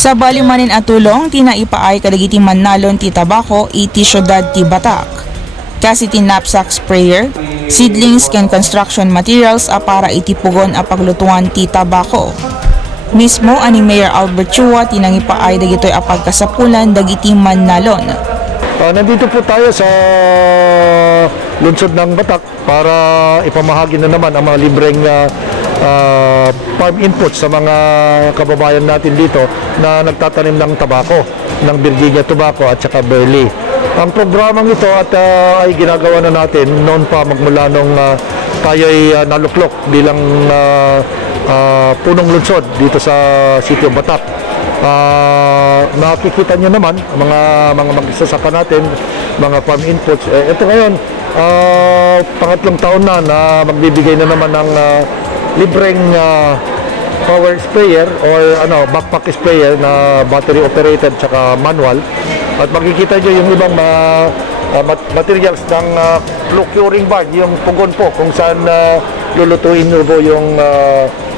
Sa balimanin at tulong, tinaipaay kadagiti Manalon ti tabako iti syudad ti Batak. Kasi ti knapsack sprayer, seedlings ken construction materials para iti pugon a paglutuan ti tabako. Mismo ani Mayor Albert Chua tinangipaay dagitoy a pagkasapulan dagiti Manalon. Nandito po tayo sa lungsod ng Batak para ipamahagi na naman ang mga libreng farm inputs sa mga kababayan natin dito na nagtatanim ng tabako, ng Virginia tobacco at saka barley. Ang programang ito ay ginagawa na natin noon pa magmula nung tayo ay naluklok bilang punong lungsod dito sa City of Batak. Nakikita nyo naman mga magsasaka natin, mga farm inputs. Ito ngayon, pangatlong taon na magbibigay na naman ng libreng power sprayer or backpack sprayer na battery operated tsaka manual. At makikita nyo yung ibang materials ng flow curing barn, yung pugon po kung saan lulutuin nyo po yung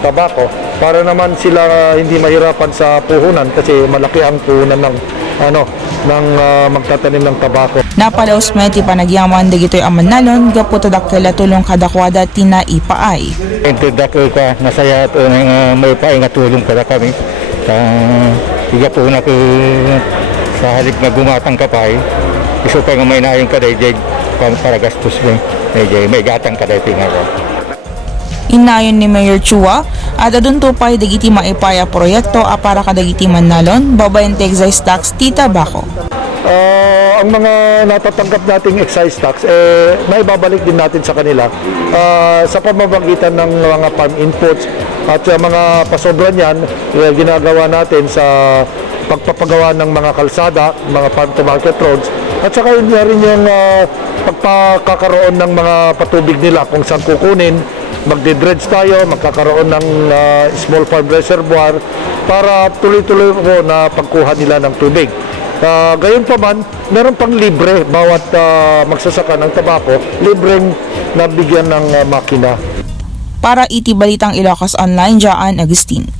tabako para naman sila hindi mahirapan sa puhunan kasi malaki ang puhunan ng magtatanim ng tabako. Napalaos met ti panagyaman dagitoy a Manalon gapu tadakkel tulong kadakwada tinaipaay. Intendakkel ka nasaya at may paing tulong kada kami. Iga po na ko sa halik na gumatang kapay. Iso pa nga may naayong kaday para gastos may gatang kaday pinagawa. Inayon ni Mayor Chua at aduntupay dagiti maipaya proyekto a para kadagiti Manalon babayen ti excise tax ti tabako. Ang mga natatanggap nating excise tax naibabalik din natin sa kanila sa pamamagitan ng mga farm inputs at mga pasobra niyan ginagawa natin sa pagpapagawa ng mga kalsada, mga farm to market roads at saka yun rin yung pagpakakaroon ng mga patubig nila kung saan kukunin. Magdidredge tayo, magkakaroon ng small farm reservoir para tuloy-tuloy po na pagkuha nila ng tubig. Gayon pa man, meron pang libre bawat magsasaka ng tabako, libreng nabigyan ng makina. Para iti Balitang Ilocos Online, Jaan Agustin.